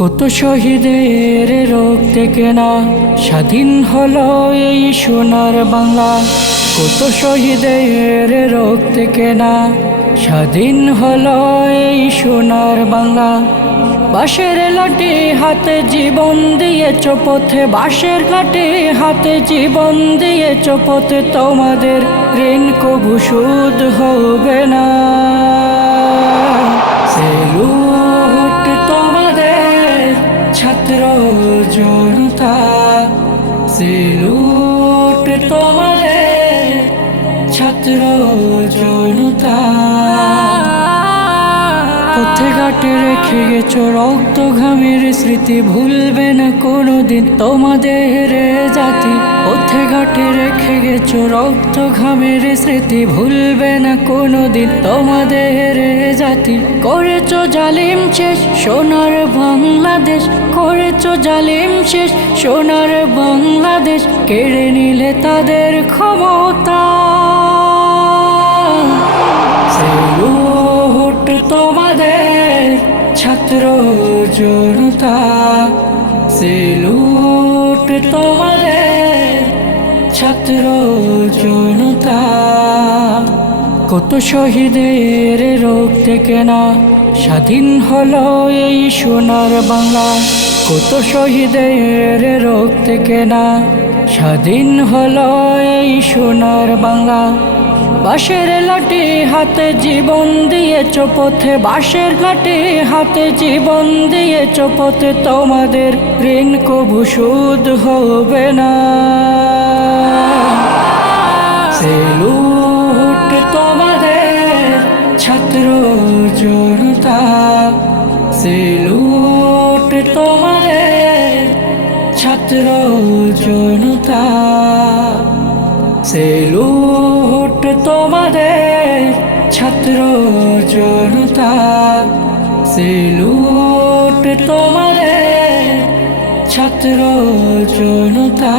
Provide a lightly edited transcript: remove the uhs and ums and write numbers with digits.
কত শহীদের রক্তে কেনা স্বাধীন হলো এই সোনার বাংলা। কত শহীদের রক্তে কেনা স্বাধীন হলো এই সোনার বাংলা। বাঁশের লাঠি হাতে জীবন দিয়েছ পথে, বাঁশের লাঠি হাতে জীবন দিয়েছ পথে, তোমাদের ঋণ কবু শোধ হবে না। সেলুট তোমাদের ছাত্র জনতা, সেলুট তোমাদের ছাত্র জনতা। পথে ঘাটে রেখে গেছো রক্ত ঘামের স্মৃতি, ভুলবে না কোনোদিন তোমাদের জাতি। পথে ঘাটে রেখে গেছো রক্ত ঘামের স্মৃতি, ভুলবে না কোনোদিন তোমাদের জাতি। করেছো জালিম শেষ সোনার বাংলাদেশ, করেছো জালিম শেষ সোনার বাংলাদেশ, কেড়ে নিলে তাদের ক্ষমতা। সেলুট তোমাদের ছাত্র জনতা, সেলুট তোমাদের ছাত্র জনতা। কত শহীদের রক্তে কেনা স্বাধীন হলো এই সোনার বাংলা। কত শহীদের রক্তে কেনা স্বাধীন হলো এই সোনার বাংলা। বাঁশের লাঠি হাতে জীবন দিয়েছ পথে, বাঁশের লাঠি হাতে জীবন দিয়েছ পথে, তোমাদের ঋণ কবু শোধ হবে না। সেলুট তোমাদের ছাত্র জনতা, সেলুট তোমাদের ছাত্র জনতা। সেলুট তোমাদের ছাত্র জনতা, সেলুট তোমাদের ছাত্র জনতা।